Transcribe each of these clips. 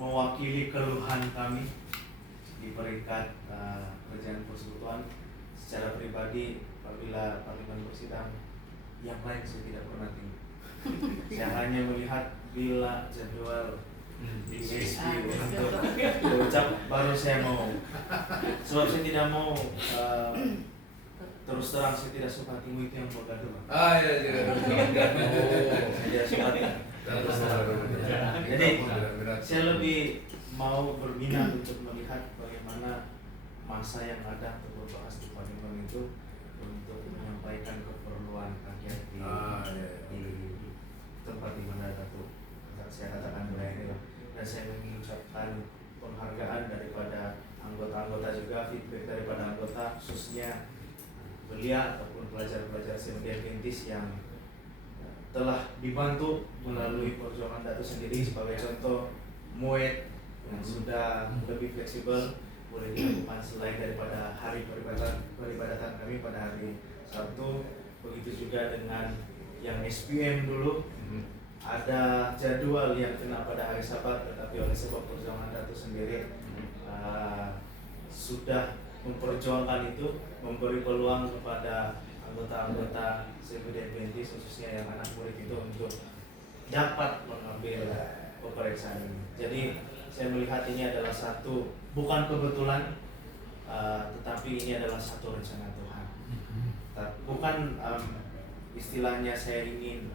mewakili keluhan kami di peringkat kerajaan persekutuan. Secara pribadi, apabila parlemen bersidang, yang lain saya tidak pernah tengok. Saya hanya melihat bila jadwal di SP untuk berucap baru saya mau. Sebab saya tidak mau terus terang, saya tidak suka timu itu yang bergaduh. Iya. Saya tidak suka. Jadi saya lebih mau berminat untuk melihat bagaimana masa yang ada untuk membahas di parlemen itu untuk menyampaikan keperluan rakyat di tempat di mana Datuk saya katakan melayani lah. Dan saya mengucapkan penghargaan daripada anggota-anggota juga, feedback daripada anggota, khususnya belia ataupun pelajar-pelajar Semedia Adventist yang telah dibantu melalui perjuangan Datuk sendiri. Sebagai contoh, mued yang sudah lebih fleksibel boleh dilakukan selain daripada hari peribadatan kami pada hari Sabtu. Begitu juga dengan yang SPM dulu, ada jadwal yang kena pada hari Sabat, tetapi oleh sebab perjuangan Datuk sendiri sudah memperjuangkan itu, memberi peluang kepada anggota-anggota Semedia Adventist, khususnya yang anak murid itu, untuk dapat mengambil peperiksaan ini. Jadi saya melihat ini adalah satu, bukan kebetulan, tetapi ini adalah satu rencana Tuhan. Bukan istilahnya saya ingin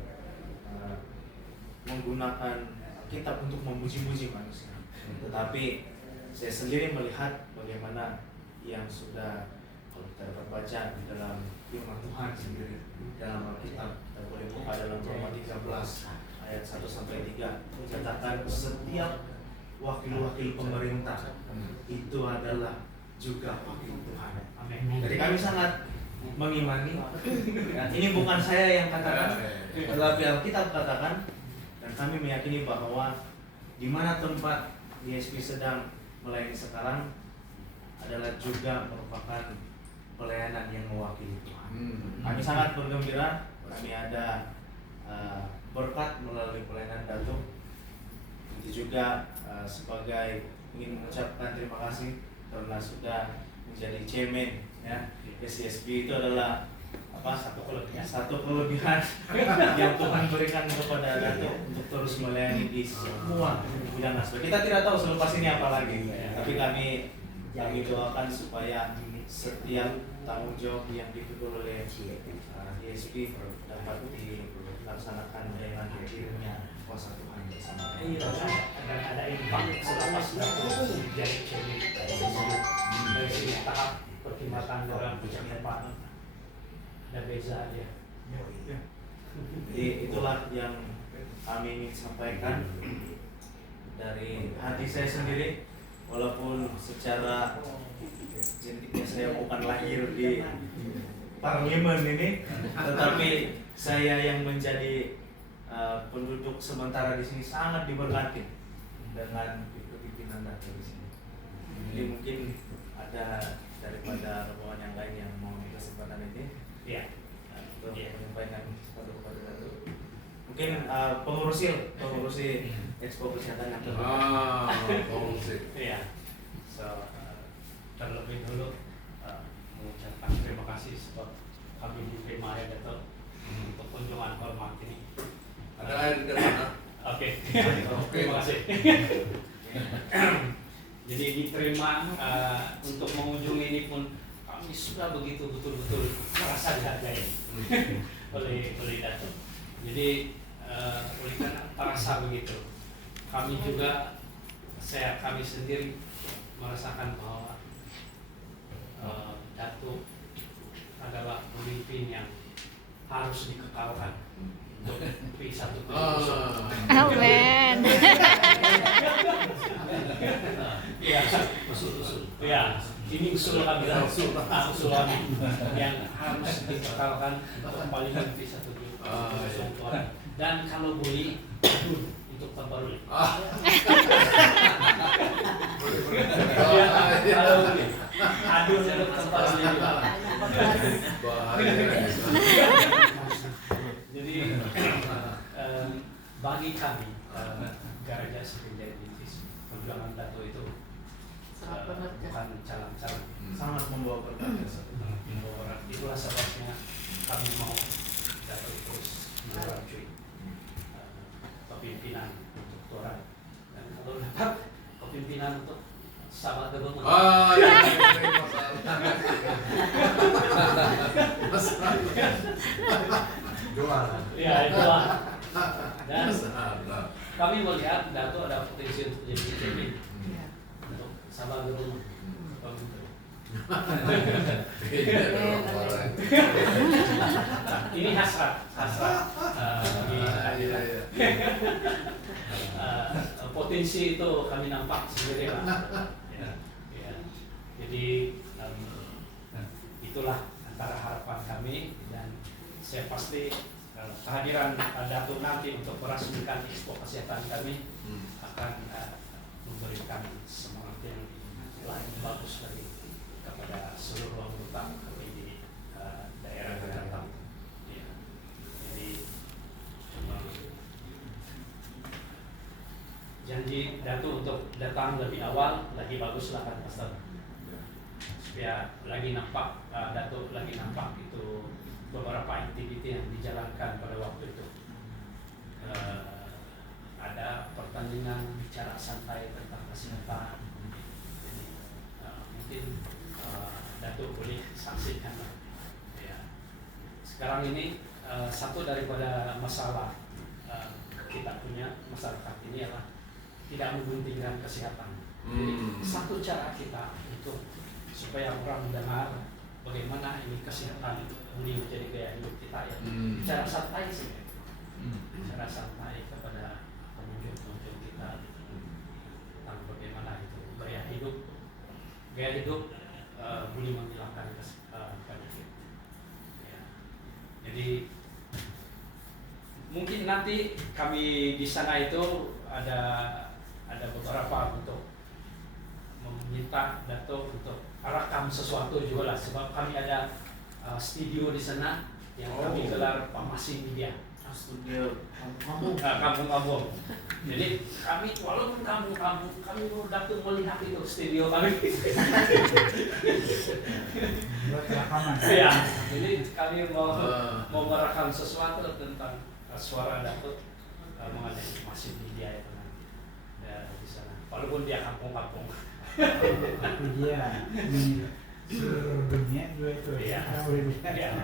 menggunakan kitab untuk memuji-muji manusia, tetapi saya sendiri melihat bagaimana yang sudah, kalau kita dapat baca di dalam firman Tuhan sendiri dalam Alkitab, kita boleh buka dalam Roma 13 ayat 1-3, mencatatkan setiap wakil-wakil pemerintah itu adalah juga wakil Tuhan. Jadi kami sangat mengimani, ini bukan saya yang katakan, tetapi Alkitab katakan, dan kami meyakini bahwa di mana tempat ISP sedang melayani sekarang adalah juga merupakan pelayanan yang mewakili Tuhan. Kami sangat bergembira, kami ada berkat melalui pelayanan Datuk. Itu juga sebagai ingin mengucapkan terima kasih karena sudah menjadi chairman ya. SCSB itu adalah satu kelebihan yang Tuhan berikan kepada Datuk untuk terus melayani di semua bidang aspek. Kita tidak tahu selepas ini apa lagi, tapi kami doakan supaya setiap tanggung jawab yang dipikul oleh ISP dapat dilaksanakan dengan hadirnya kuasa Tuhan bersama. Ada impact selepas Datuk jadi chairman dari segi tahap perkhidmatan dalam pencapaian ada beza dia. Jadi itulah yang kami ingin sampaikan dari hati saya sendiri, walaupun secara genetiknya saya bukan lahir di parlemen ini, tetapi saya yang menjadi penduduk sementara di sini sangat diberkati dengan kepimpinan Datuk di sini. Jadi mungkin ada daripada rombongan yang lain yang mau di kesempatan ini, untuk menyampaikan sesuatu kepada Datuk. Mungkin pengurusi Expo Kesehatan yang pengurusi. Iya. So terlebih dulu mengucapkan terima kasih sebab kami diterima ya Datuk untuk kunjungan hormat ini. Ada air di mana? Oke. Terima kasih. Jadi diterima untuk mengunjungi ini pun kami sudah begitu betul-betul merasa dihargai oleh Datuk. Jadi oleh karena terasa begitu, kami juga kami sendiri merasakan bahwa Datuk adalah pemimpin yang harus dikekalkan untuk satu Amen. Iya, usul. Ya, ini usul kami, usul kami yang harus dikekalkan untuk kembali ke satu Tuhan. Dan kalau boleh, untuk temporary. Kalau boleh, aduh untuk temporary. Jadi bagi kami gereja Semedia Adventist kedatangan Dato itu Sangat berharga. bukan calon-calon Sangat membawa berkah ya, Ustaz. orang. Itulah sebabnya kami mau Dato terus merajui kepimpinan untuk Toran, dan kalau dapat kepimpinan untuk Sabah Gabungan. Ah, ya, masalah. Jual. Ya itulah. Dan Masalah. kami melihat Dato ada potensi untuk jadi pemimpin Iya. untuk Sabah Gabungan. Iya, orang lain. Ini hasrat bagi Iya, kehadiran. iya. Potensi itu kami nampak sendiri lah. Ya, ya. Jadi itulah antara harapan kami, dan saya pasti kehadiran Dato nanti untuk meresmikan Expo Kesehatan kami akan memberikan semangat yang lain bagus lagi kepada seluruh anggota kami di daerah Jakarta. Ya. Jadi janji Dato untuk datang lebih awal lagi baguslah kan Pastor, supaya lagi nampak Dato lagi nampak itu beberapa aktiviti yang dijalankan pada waktu itu. Ada pertandingan bicara santai tentang kesehatan. Jadi, mungkin Dato boleh saksikan. Ya. Sekarang ini satu daripada masalah kita punya masyarakat ini adalah tidak mementingkan kesehatan. Jadi satu cara kita itu supaya orang mendengar bagaimana ini kesehatan ini menjadi gaya hidup kita ya. Cara santai sih, cara santai kepada pengunjung-pengunjung kita tentang bagaimana itu gaya hidup boleh menghilangkan penyakit. Ya. Jadi mungkin nanti kami di sana itu ada beberapa untuk meminta Dato untuk rekam sesuatu juga lah, sebab kami ada studio di sana yang kami gelar Pamasi Media. Studio kampung. Kampung-kampung. Jadi kami walaupun kampung-kampung, kami mau Dato melihat itu studio kami. Buat rekaman. Ya, jadi kami mau merekam sesuatu tentang suara Dato mengenai Pamasi Media itu nanti ya, di sana. Walaupun dia kampung-kampung. Tapi dia ini seluruh dunia juga itu. Iya. Orang boleh lihat. Ya.